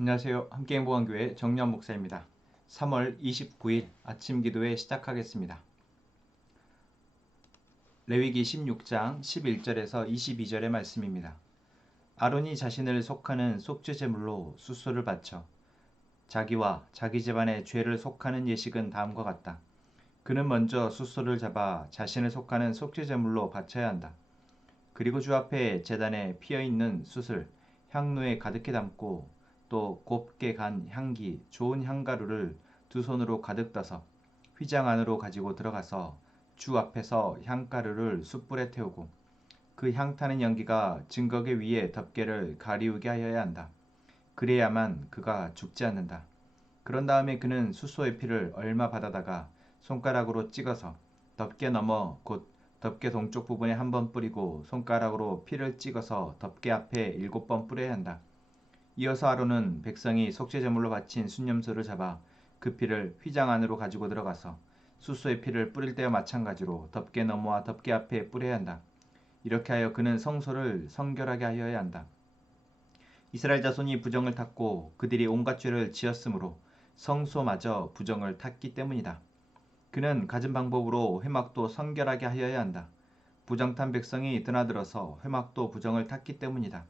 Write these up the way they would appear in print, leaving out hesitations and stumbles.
안녕하세요. 함께행복한교회 정유한 목사입니다. 3월 29일 아침 기도회 시작하겠습니다. 레위기 16장 11절에서 22절의 말씀입니다. 아론이 자신을 속하는 속죄제물로 숫소를 바쳐 자기와 자기 집안의 죄를 속하는 예식은 다음과 같다. 그는 먼저 숫소를 잡아 자신을 속하는 속죄제물로 바쳐야 한다. 그리고 주 앞에 제단에 피어있는 숯을 향로에 가득히 담고 또 곱게 간 향기 좋은 향가루를 두 손으로 가득 떠서 휘장 안으로 가지고 들어가서 주 앞에서 향가루를 숯불에 태우고 그 향타는 연기가 증거계 위에 덮개를 가리우게 하여야 한다. 그래야만 그가 죽지 않는다. 그런 다음에 그는 숫소의 피를 얼마 받아다가 손가락으로 찍어서 덮개 너머 곧 덮개 동쪽 부분에 한 번 뿌리고 손가락으로 피를 찍어서 덮개 앞에 7번 뿌려야 한다. 이어서 아론은 백성이 속죄제물로 바친 순념소를 잡아 그 피를 휘장 안으로 가지고 들어가서 숫소의 피를 뿌릴 때와 마찬가지로 덮개 너머와 덮개 앞에 뿌려야 한다. 이렇게 하여 그는 성소를 성결하게 하여야 한다. 이스라엘 자손이 부정을 탔고 그들이 온갖 죄를 지었으므로 성소마저 부정을 탔기 때문이다. 그는 가진 방법으로 회막도 성결하게 하여야 한다. 부정탄 백성이 드나들어서 회막도 부정을 탔기 때문이다.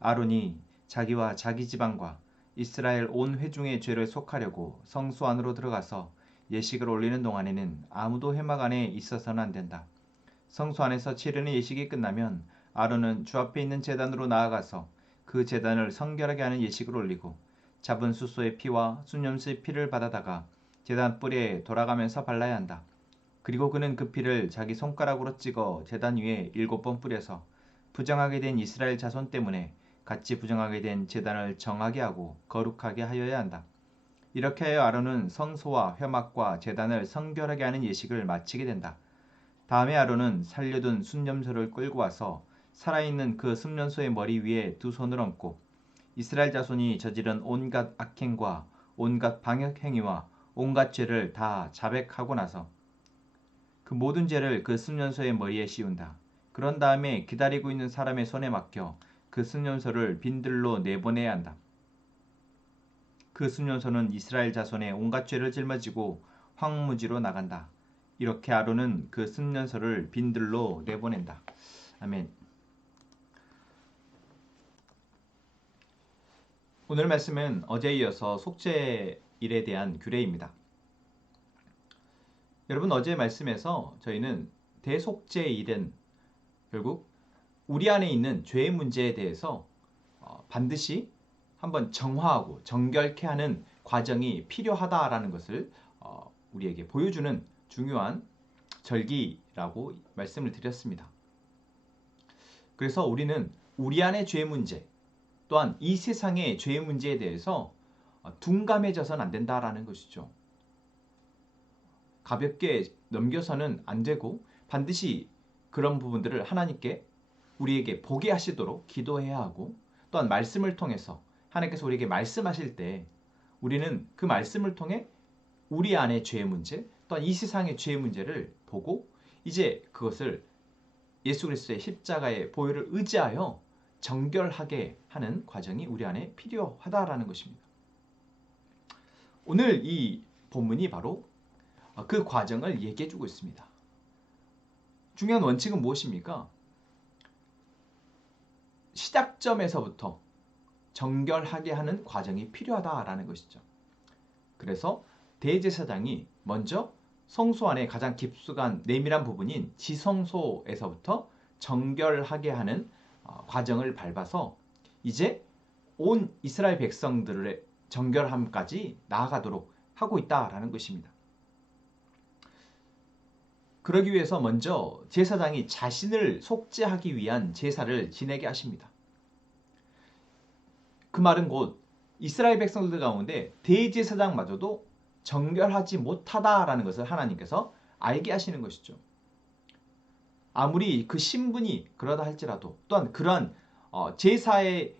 아론이 자기와 자기 집안과 이스라엘 온 회중의 죄를 속하려고 성소 안으로 들어가서 예식을 올리는 동안에는 아무도 회막 안에 있어서는 안 된다. 성소 안에서 치르는 예식이 끝나면 아론은 주 앞에 있는 제단으로 나아가서 그 제단을 성결하게 하는 예식을 올리고 잡은 숫소의 피와 순념수의 피를 받아다가 제단 뿔에 돌아가면서 발라야 한다. 그리고 그는 그 피를 자기 손가락으로 찍어 제단 위에 7번 뿌려서 부정하게 된 이스라엘 자손 때문에 같이 부정하게 된 제단을 정하게 하고 거룩하게 하여야 한다. 이렇게 하여 아론은 성소와 회막과 제단을 성결하게 하는 예식을 마치게 된다. 다음에 아론은 살려둔 순념소를 끌고 와서 살아있는 그 순념소의 머리 위에 두 손을 얹고 이스라엘 자손이 저지른 온갖 악행과 온갖 방역 행위와 온갖 죄를 다 자백하고 나서 그 모든 죄를 그 순념소의 머리에 씌운다. 그런 다음에 기다리고 있는 사람의 손에 맡겨 그 순념소를 빈들로 내보내야 한다. 그 순념소는 이스라엘 자손의 온갖 죄를 짊어지고 황무지로 나간다. 이렇게 아론은 그 순념소를 빈들로 내보낸다. 아멘. 오늘 말씀은 어제에 이어서 속죄일에 대한 규례입니다. 여러분, 어제 말씀에서 저희는 대속죄일은 결국 우리 안에 있는 죄의 문제에 대해서 반드시 한번 정화하고 정결케 하는 과정이 필요하다라는 것을 우리에게 보여주는 중요한 절기라고 말씀을 드렸습니다. 그래서 우리는 우리 안의 죄의 문제 또한 이 세상의 죄의 문제에 대해서 둔감해져서는 안 된다라는 것이죠. 가볍게 넘겨서는 안 되고 반드시 그런 부분들을 하나님께 우리에게 보게 하시도록 기도해야 하고 또한 말씀을 통해서 하나님께서 우리에게 말씀하실 때 우리는 그 말씀을 통해 우리 안의 죄의 문제 또한 이 세상의 죄의 문제를 보고 이제 그것을 예수 그리스도의 십자가의 보혈을 의지하여 정결하게 하는 과정이 우리 안에 필요하다라는 것입니다. 오늘 이 본문이 바로 그 과정을 얘기해주고 있습니다. 중요한 원칙은 무엇입니까? 시작점에서부터 정결하게 하는 과정이 필요하다라는 것이죠. 그래서 대제사장이 먼저 성소 안에 가장 깊숙한 내밀한 부분인 지성소에서부터 정결하게 하는 과정을 밟아서 이제 온 이스라엘 백성들의 정결함까지 나아가도록 하고 있다라는 것입니다. 그러기 위해서 먼저 제사장이 자신을 속죄하기 위한 제사를 지내게 하십니다. 그 말은 곧 이스라엘 백성들 가운데 대제사장마저도 정결하지 못하다라는 것을 하나님께서 알게 하시는 것이죠. 아무리 그 신분이 그러다 할지라도 또한 그러한 제사의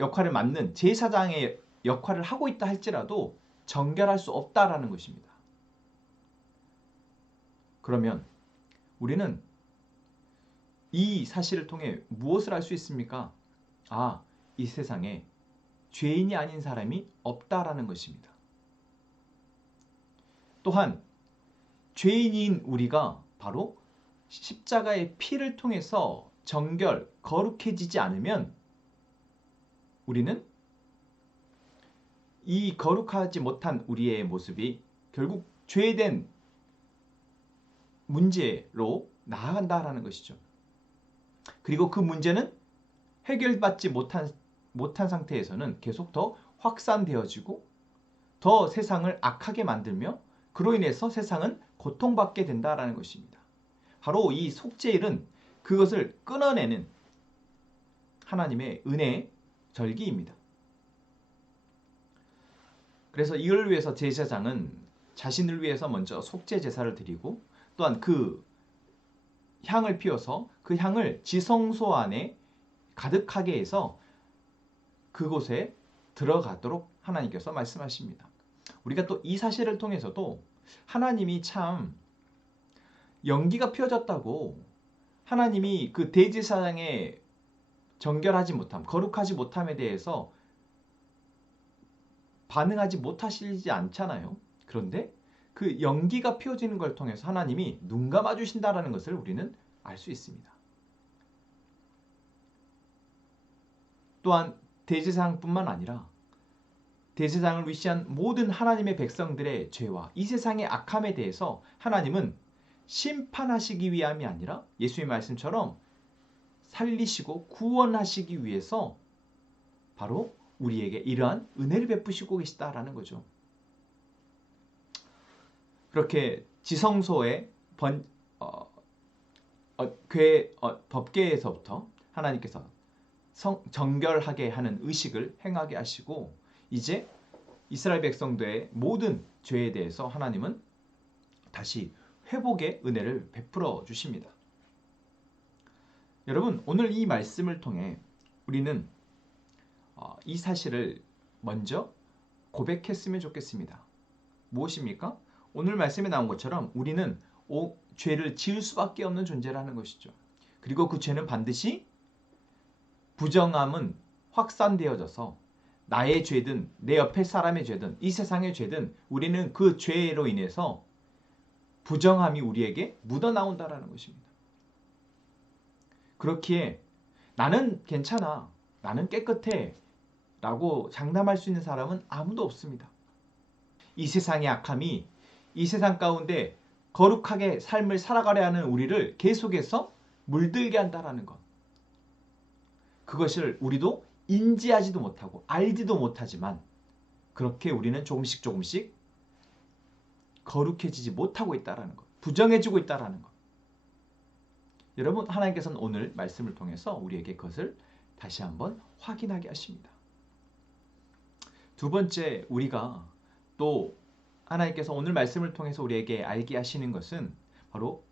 역할을 맡는 제사장의 역할을 하고 있다 할지라도 정결할 수 없다라는 것입니다. 그러면 우리는 이 사실을 통해 무엇을 알 수 있습니까? 이 세상에 죄인이 아닌 사람이 없다라는 것입니다. 또한 죄인인 우리가 바로 십자가의 피를 통해서 정결, 거룩해지지 않으면 우리는 이 거룩하지 못한 우리의 모습이 결국 죄된 문제로 나아간다라는 것이죠. 그리고 그 문제는 해결받지 못한 상태에서는 계속 더 확산되어지고 더 세상을 악하게 만들며 그로 인해서 세상은 고통받게 된다라는 것입니다. 바로 이 속죄일은 그것을 끊어내는 하나님의 은혜의 절기입니다. 그래서 이걸 위해서 제사장은 자신을 위해서 먼저 속죄 제사를 드리고 또한 그 향을 피워서 그 향을 지성소 안에 가득하게 해서 그곳에 들어가도록 하나님께서 말씀하십니다. 우리가 또 이 사실을 통해서도 하나님이 참 연기가 피어졌다고 하나님이 그 대제사장의 정결하지 못함, 거룩하지 못함에 대해서 반응하지 못하시지 않잖아요. 그런데 그 연기가 피어지는 걸 통해서 하나님이 눈 감아주신다는 것을 우리는 알 수 있습니다. 또한 대제사장뿐만 아니라 대제사장을 위시한 모든 하나님의 백성들의 죄와 이 세상의 악함에 대해서 하나님은 심판하시기 위함이 아니라 예수의 말씀처럼 살리시고 구원하시기 위해서 바로 우리에게 이러한 은혜를 베푸시고 계시다라는 거죠. 그렇게 지성소의 법궤에서부터 하나님께서 정결하게 하는 의식을 행하게 하시고 이제 이스라엘 백성들의 모든 죄에 대해서 하나님은 다시 회복의 은혜를 베풀어 주십니다. 여러분, 오늘 이 말씀을 통해 우리는 이 사실을 먼저 고백했으면 좋겠습니다. 무엇입니까? 오늘 말씀에 나온 것처럼 우리는 죄를 지을 수밖에 없는 존재라는 것이죠. 그리고 그 죄는 반드시 부정함은 확산되어져서 나의 죄든 내 옆에 사람의 죄든 이 세상의 죄든 우리는 그 죄로 인해서 부정함이 우리에게 묻어나온다는 것입니다. 그렇기에 나는 괜찮아, 나는 깨끗해 라고 장담할 수 있는 사람은 아무도 없습니다. 이 세상의 악함이 이 세상 가운데 거룩하게 삶을 살아가려 하는 우리를 계속해서 물들게 한다는 것. 그것을 우리도 인지하지도 못하고 알지도 못하지만 그렇게 우리는 조금씩 거룩해지지 못하고 있다는 것. 부정해지고 있다는 것. 여러분, 하나님께서는 오늘 말씀을 통해서 우리에게 그것을 다시 한번 확인하게 하십니다. 두 번째, 우리가 또 하나님께서 오늘 말씀을 통해서 우리에게 알게 하시는 것은 바로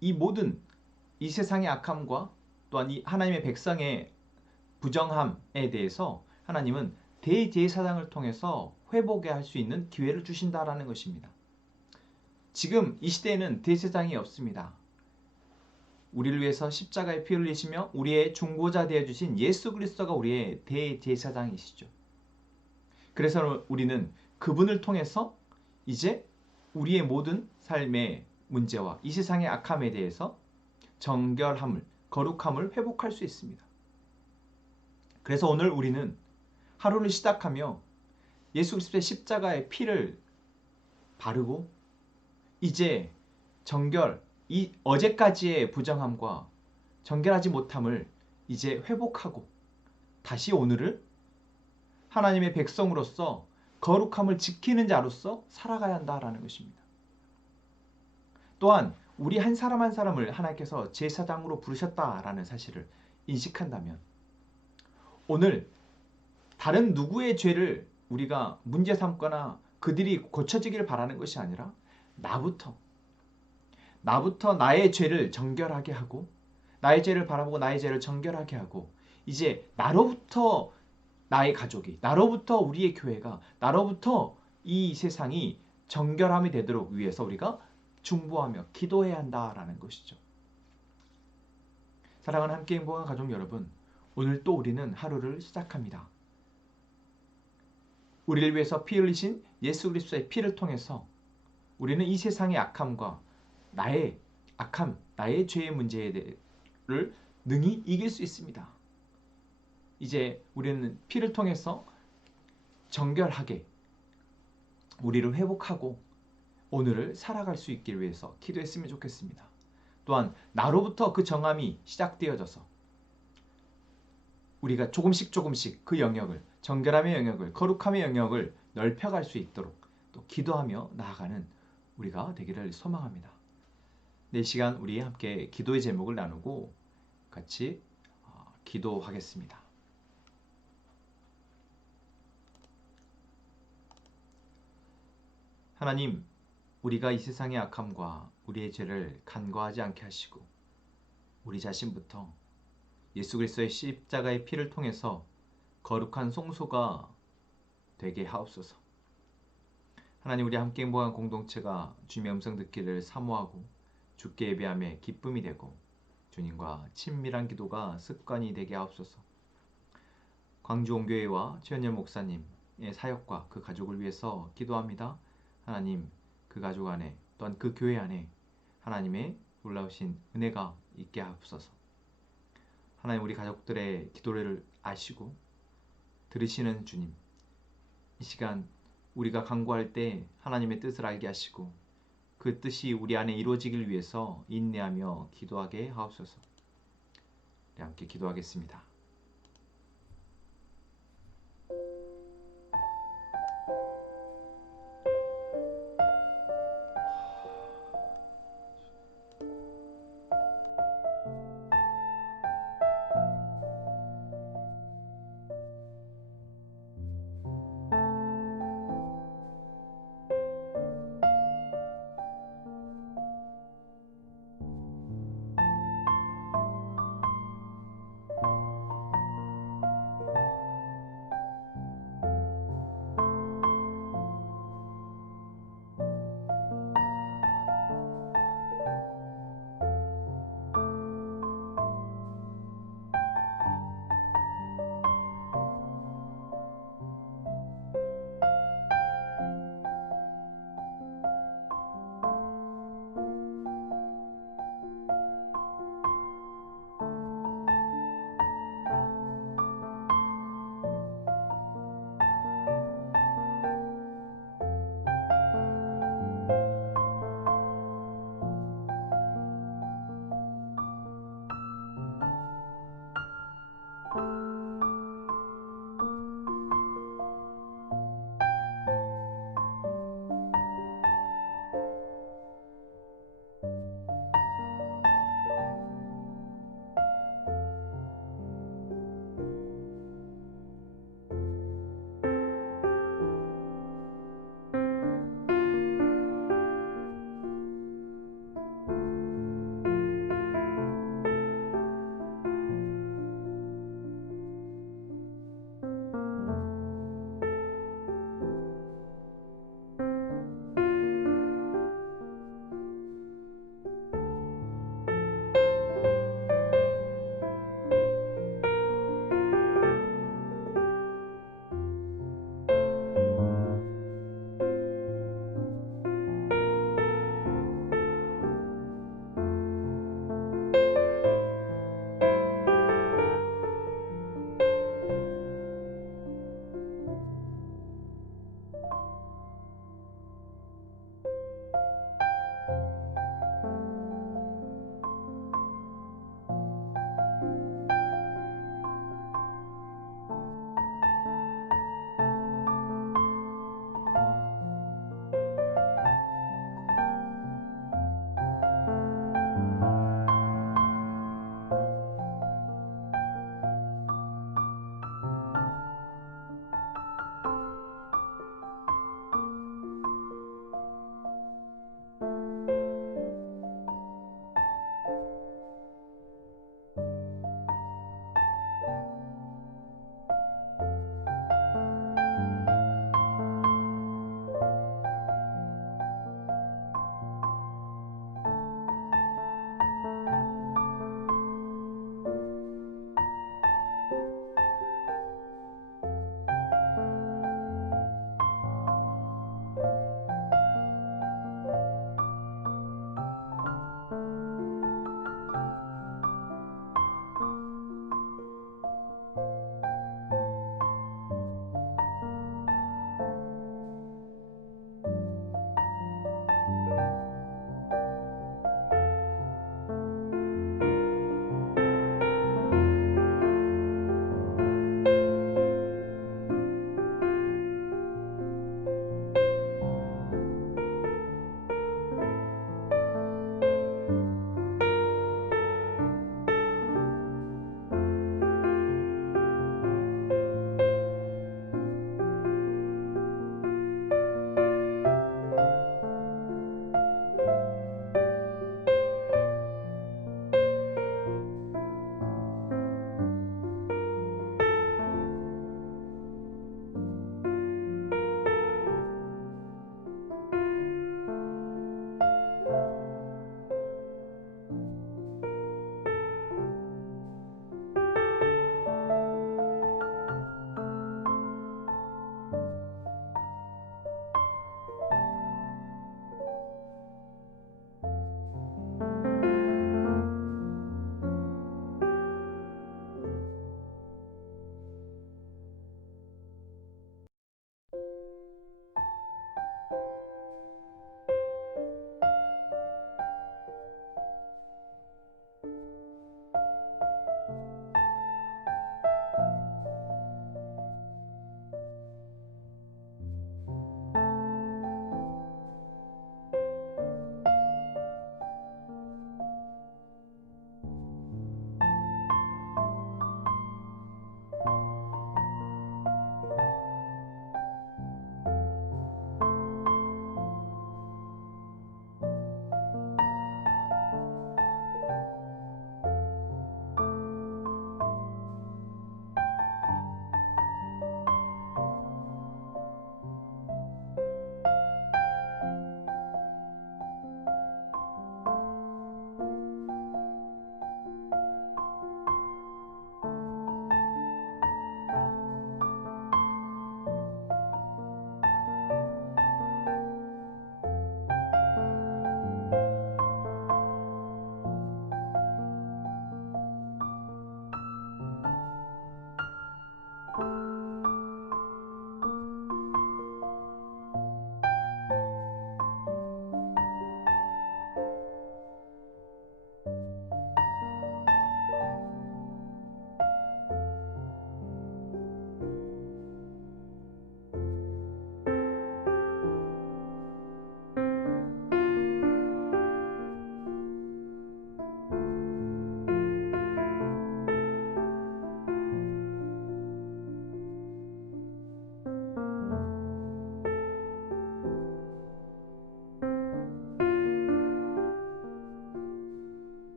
이 모든 이 세상의 악함과 또한 이 하나님의 백성의 부정함에 대해서 하나님은 대제사장을 통해서 회복해 할 수 있는 기회를 주신다라는 것입니다. 지금 이 시대에는 대제사장이 없습니다. 우리를 위해서 십자가에 피 흘리시며 우리의 중보자 되어주신 예수 그리스도가 우리의 대제사장이시죠. 그래서 우리는 그분을 통해서 이제 우리의 모든 삶의 문제와 이 세상의 악함에 대해서 정결함을, 거룩함을 회복할 수 있습니다. 그래서 오늘 우리는 하루를 시작하며 예수 그리스도의 십자가의 피를 바르고 이제 정결, 이 어제까지의 부정함과 정결하지 못함을 이제 회복하고 다시 오늘을 하나님의 백성으로서 거룩함을 지키는 자로서 살아가야 한다라는 것입니다. 또한 우리 한 사람 한 사람을 하나님께서 제사장으로 부르셨다라는 사실을 인식한다면 오늘 다른 누구의 죄를 우리가 문제 삼거나 그들이 고쳐지기를 바라는 것이 아니라 나부터 나의 죄를 정결하게 하고 나의 죄를 바라보고 나의 죄를 정결하게 하고 이제 나로부터 나의 가족이, 나로부터 우리의 교회가, 나로부터 이 세상이 정결함이 되도록 위해서 우리가 중보하며 기도해야 한다라는 것이죠. 사랑하는 함께 행복한 가족 여러분, 오늘 또 우리는 하루를 시작합니다. 우리를 위해서 피 흘리신 예수 그리스도의 피를 통해서 우리는 이 세상의 악함과 나의 악함, 나의 죄의 문제를 능히 이길 수 있습니다. 이제 우리는 피를 통해서 정결하게 우리를 회복하고 오늘을 살아갈 수 있길 위해서 기도했으면 좋겠습니다. 또한 나로부터 그 정함이 시작되어져서 우리가 조금씩 그 영역을, 정결함의 영역을, 거룩함의 영역을 넓혀갈 수 있도록 또 기도하며 나아가는 우리가 되기를 소망합니다. 이 시간 우리 함께 기도의 제목을 나누고 같이 기도하겠습니다. 하나님, 우리가 이 세상의 악함과 우리의 죄를 간과하지 않게 하시고 우리 자신부터 예수 그리스도의 십자가의 피를 통해서 거룩한 송소가 되게 하옵소서. 하나님, 우리 함께 행복한 공동체가 주님의 음성 듣기를 사모하고 주께 예배함에 기쁨이 되고 주님과 친밀한 기도가 습관이 되게 하옵소서. 광주 온교회와 최현열 목사님의 사역과 그 가족을 위해서 기도합니다. 하나님, 그 가족 안에 또한 그 교회 안에 하나님의 놀라우신 은혜가 있게 하옵소서. 하나님, 우리 가족들의 기도를 아시고 들으시는 주님, 이 시간 우리가 간구할 때 하나님의 뜻을 알게 하시고 그 뜻이 우리 안에 이루어지길 위해서 인내하며 기도하게 하옵소서. 우리 함께 기도하겠습니다.